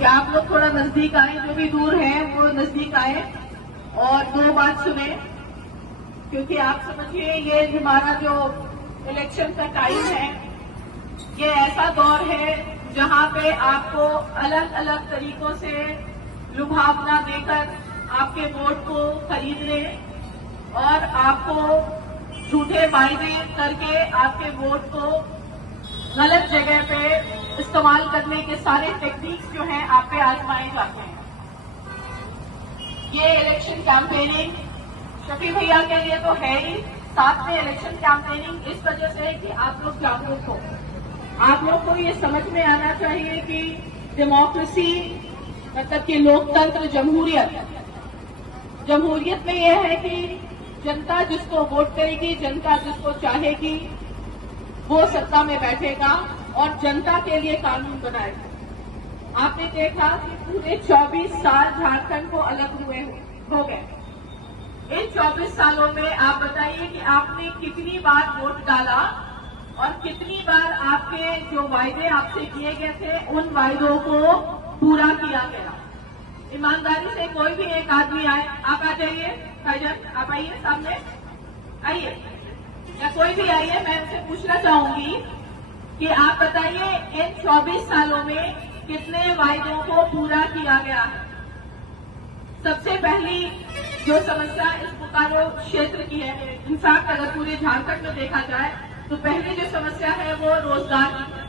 कि आप लोग थोड़ा नजदीक आए, जो भी दूर हैं वो नजदीक आए और दो बात सुने, क्योंकि आप समझिए ये हमारा जो इलेक्शन का टाइम है, ये ऐसा दौर है जहां पे आपको अलग अलग तरीकों से लुभावना देकर आपके वोट को खरीदने और आपको झूठे वायदे करके आपके वोट को गलत जगह पे इस्तेमाल करने के सारे टेक्निक्स जो हैं आप पे आजमाए जाते हैं। ये इलेक्शन कैंपेनिंग शफी भैया के लिए तो है ही, साथ में इलेक्शन कैंपेनिंग इस वजह से है कि आप लोग जागरूक हो। आप लोग को ये समझ में आना चाहिए कि डेमोक्रेसी मतलब कि लोकतंत्र, जमहूरियत में यह है कि जनता जिसको वोट करेगी, जनता जिसको चाहेगी वो सत्ता में बैठेगा और जनता के लिए कानून बनाएगा। आपने देखा कि पूरे 24 साल झारखंड को अलग हुए हो गए। इन 24 सालों में आप बताइए कि आपने कितनी बार वोट डाला और कितनी बार आपके जो वायदे आपसे किए गए थे उन वायदों को पूरा किया गया। ईमानदारी से कोई भी एक आदमी आए, आप आ जाइए भाईजान, आप आइए सामने आइए, या कोई भी आइए, मैं उनसे पूछना चाहूंगी कि आप बताइए इन 24 सालों में कितने वायदों को पूरा किया गया है। सबसे पहली जो समस्या इस बोकारो क्षेत्र की है, इनफैक्ट अगर पूरे झारखंड में देखा जाए तो पहली जो समस्या है वो रोजगार की है।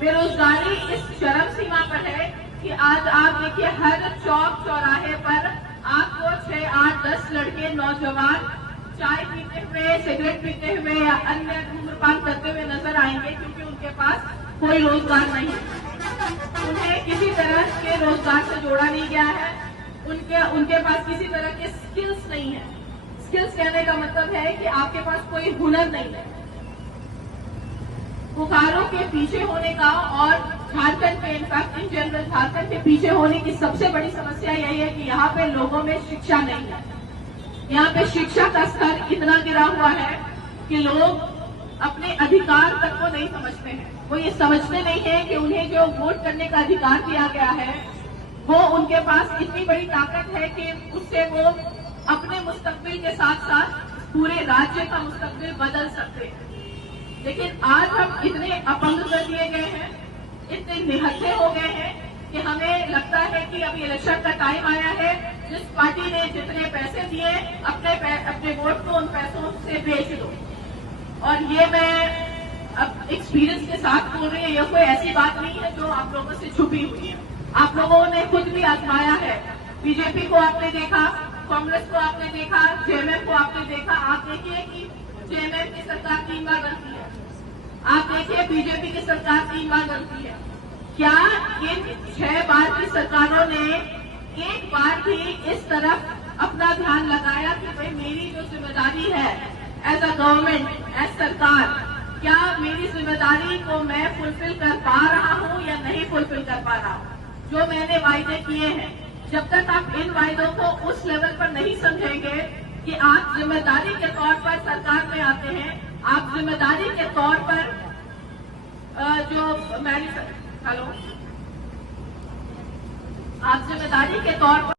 बेरोजगारी इस चरम सीमा पर है कि आज आप देखिए हर चौक चौराहे पर आपको 6, 8, 10 लड़के नौजवान चाय पीते हुए, सिगरेट पीते हुए या अन्य धूम्रपान करते हुए नजर आएंगे, क्योंकि उनके पास कोई रोजगार नहीं है। उन्हें किसी तरह के रोजगार से जोड़ा नहीं गया है, उनके पास किसी तरह के स्किल्स नहीं है। स्किल्स कहने का मतलब है कि आपके पास कोई हुनर नहीं है। बोकारो के पीछे होने का और झारखंड के इनफैक्ट इन जनरल झारखंड के पीछे होने की सबसे बड़ी समस्या यही है कि यहाँ पे लोगों में शिक्षा नहीं है। यहाँ पे शिक्षा का स्तर इतना गिरा हुआ है कि लोग अपने अधिकार तक को नहीं समझते हैं। वो ये समझते नहीं है कि उन्हें जो वोट करने का अधिकार दिया गया है वो उनके पास इतनी बड़ी ताकत है कि उससे वो अपने मुस्तकबिल के साथ साथ पूरे राज्य का मुस्तकबिल बदल सकते हैं। लेकिन आज हम इतने अपंग कर दिए गए हैं, इतने निहत्थे हो गए हैं कि हमें लगता है कि अभी इलेक्शन का टाइम आया है, जिस पार्टी ने जितने पैसे दिए अपने वोट को उन पैसों से बेच दो। और ये मैं अब एक्सपीरियंस के साथ बोल रही हूँ, ये कोई ऐसी बात नहीं है जो आप लोगों से छुपी हुई है। आप लोगों ने खुद भी आजमाया है। बीजेपी को आपने देखा, कांग्रेस को आपने देखा, जेएमएम को आपने देखा। आप देखिए कि जेएमएम की सरकार 3 बार बनती है, आप देखिए बीजेपी की सरकार 3 बार बनती है। क्या इन 6 बार की सरकारों ने एक बार भी इस तरफ अपना ध्यान लगाया कि भाई मेरी जो जिम्मेदारी है एज अ गवर्नमेंट, एज सरकार, क्या मेरी जिम्मेदारी को मैं फुलफिल कर पा रहा हूं या नहीं फुलफिल कर पा रहा हूं? जो मैंने वायदे किए हैं, जब तक आप इन वायदों को उस लेवल पर नहीं समझेंगे कि आप जिम्मेदारी के तौर पर सरकार में आते हैं, आप जिम्मेदारी के तौर पर आप जिम्मेदारी के तौर पर